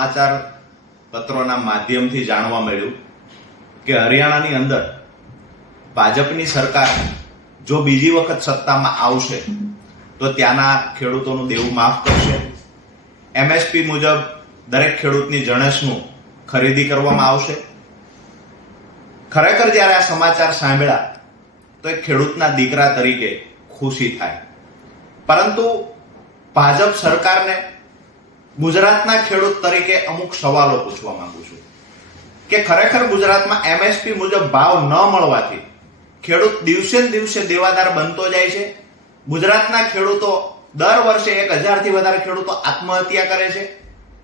સમાચાર પત્રોના માધ્યમથી જાણવા મળ્યું કે હરિયાણાની અંદર ભાજપની સરકાર જો બીજી વખત સત્તામાં આવશે તો ત્યાંના ખેડૂતોનું દેવું માફ કરશે. એમએસપી મુજબ દરેક ખેડૂતની જણસનું ખરીદી કરવામાં આવશે. ખરેખર જ્યારે આ સમાચાર સાંભળ્યા તો એક ખેડૂતના દીકરા તરીકે ખુશી થાય. પરંતુ ભાજપ સરકારને ગુજરાતના ખેડૂત તરીકે અમુક સવાલો પૂછવા માંગુ છું કે ખરેખર ગુજરાતમાં એમએસપી મુજબ ભાવ ન મળવાથી ખેડૂત દિવસે ને દિવસે દેવાદાર બનતો જાય છે. ગુજરાતના ખેડૂતો દર વર્ષે 1000 થી વધારે ખેડૂતો આત્મહત્યા કરે છે,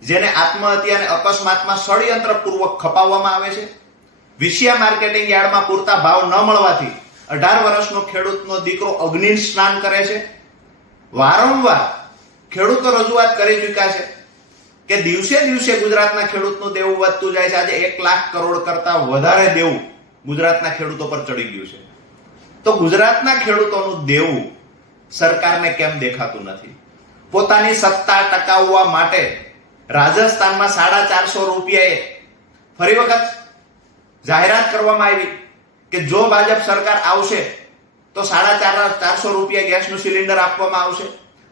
જેને આત્મહત્યાને અકસ્માતમાં ષડયંત્રપૂર્વક ખપાવવામાં આવે છે. વિશિયા માર્કેટિંગ યાર્ડમાં પૂરતા ભાવ ન મળવાથી 18 વર્ષનો ખેડૂતનો દીકરો અગ્નિ સ્નાન કરે છે. વારંવાર ખેડૂતો રજૂઆત કરી ચૂક્યા છે કે દિવસે દિવસે ગુજરાતના ખેડૂતનું દેવું વધતું જાય છે. આજે 1 લાખ કરોડ કરતા વધારે દેવું ગુજરાતના ખેડૂતો પર ચડી ગયું છે. તો ગુજરાતના ખેડૂતોનું દેવું સરકારને કેમ દેખાતું નથી? પોતાની સત્તા ટકાવવા માટે રાજસ્થાનમાં 450 રૂપિયાએ ફરી વખત જાહેરાત કરવામાં આવી કે જો ભાજપ સરકાર આવશે તો 450 રૂપિયા ગેસનું સિલિન્ડર આપવામાં આવશે.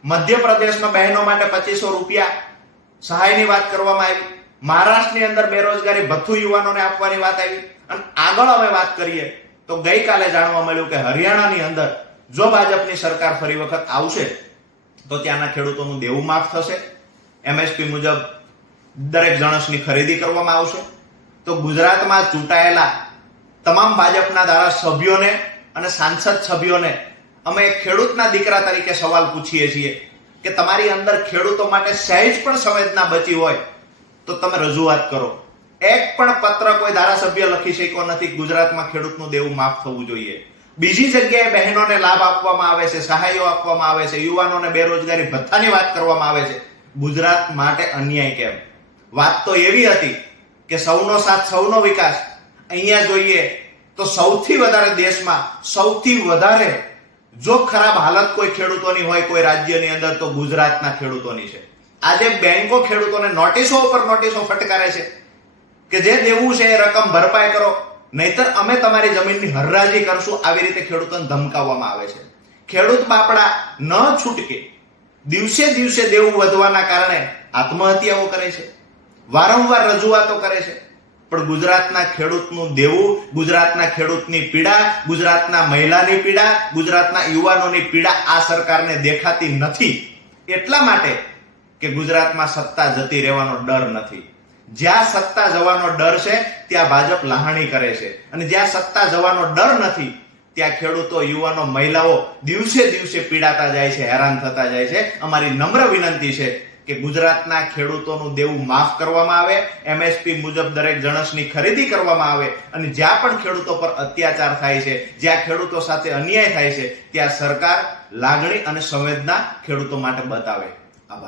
મધ્યપ્રદેશમાં બહેનો માટે 2500 રૂપિયા સહાયની વાત કરવામાં આવી. મહારાષ્ટ્રની અંદર બેરોજગારી ભથ્થું યુવાનોને આપવાની વાત આવી. અને આગળ હવે વાત કરીએ તો ગઈકાલે જાણવા મળ્યું કે હરિયાણાની અંદર જો ભાજપની સરકાર ફરી વખત આવશે તો ત્યાંના ખેડૂતોનું દેવું માફ થશે. એમએસપી મુજબ દરેક જણસની ખરીદી કરવામાં આવશે. તો ગુજરાતમાં ચૂંટાયેલા તમામ ભાજપના ધારાસભ્યોને અને સાંસદ સભ્યોને અમે ખેડૂતના દીકરા તરીકે સવાલ પૂછીએ છીએ કે તમારી અંદર ખેડૂતો માટે સહેજ પણ સંવેદના બચી હોય તો તમે રજૂઆત કરો. એક પણ પત્ર કોઈ ધારાસભ્ય લખી શક્યો નથી ગુજરાતમાં ખેડૂતનું દેવું માફ થવું જોઈએ. બીજી જગ્યાએ બહેનોને લાભ આપવામાં આવે છે, સહાયો આપવામાં આવે છે, યુવાનોને બેરોજગારી ભથ્થાની વાત કરવામાં આવે છે. ગુજરાત માટે અન્યાય કેમ? વાત તો એવી હતી કે સૌનો સાથ સૌનો વિકાસ. અહીંયા જોઈએ તો સૌથી વધારે દેશમાં સૌથી વધારે જો ખરાબ હાલત કોઈ ખેડૂતોની હોય કોઈ રાજ્યની અંદર તો ગુજરાતના ખેડૂતોની છે. આજે બેંકો ખેડૂતોને નોટિસો ઉપર નોટિસો ફટકારે છે કે જે દેવું છે એ રકમ ભરપાઈ કરો, નહીતર અમે તમારી જમીનની હરરાજી કરશું. આવી રીતે ખેડૂતોને ધમકાવવામાં આવે છે. ખેડૂત બાપડા ન છૂટકે દિવસે દિવસે દેવું વધવાના કારણે આત્મહત્યાઓ કરે છે, વારંવાર રજૂઆતો કરે છે. પણ ગુજરાતના ખેડૂતનું દેવું, ગુજરાતના ખેડૂતની પીડા, ગુજરાતના મહિલાની પીડા, ગુજરાતના યુવાનોની પીડા આ સરકારને દેખાતી નથી. એટલા માટે કે ગુજરાતમાં સત્તા જતી રહેવાનો ડર નથી. જ્યાં સત્તા જવાનો ડર છે ત્યાં ભાજપ લહાણી કરે છે, અને જ્યાં સત્તા જવાનો ડર નથી ત્યાં ખેડૂતો, યુવાનો, મહિલાઓ દિવસે દિવસે પીડાતા જાય છે, હેરાન થતા જાય છે. અમારી નમ્ર વિનંતી છે કે ગુજરાતના ખેડૂતોનું દેવું માફ કરવામાં આવે, એમએસપી મુજબ દરેક જણસની ખરીદી કરવામાં આવે, અને જ્યાં પણ ખેડૂતો પર અત્યાચાર થાય છે, જ્યાં ખેડૂતો સાથે અન્યાય થાય છે ત્યાં સરકાર લાગણી અને સંવેદના ખેડૂતો માટે બતાવે.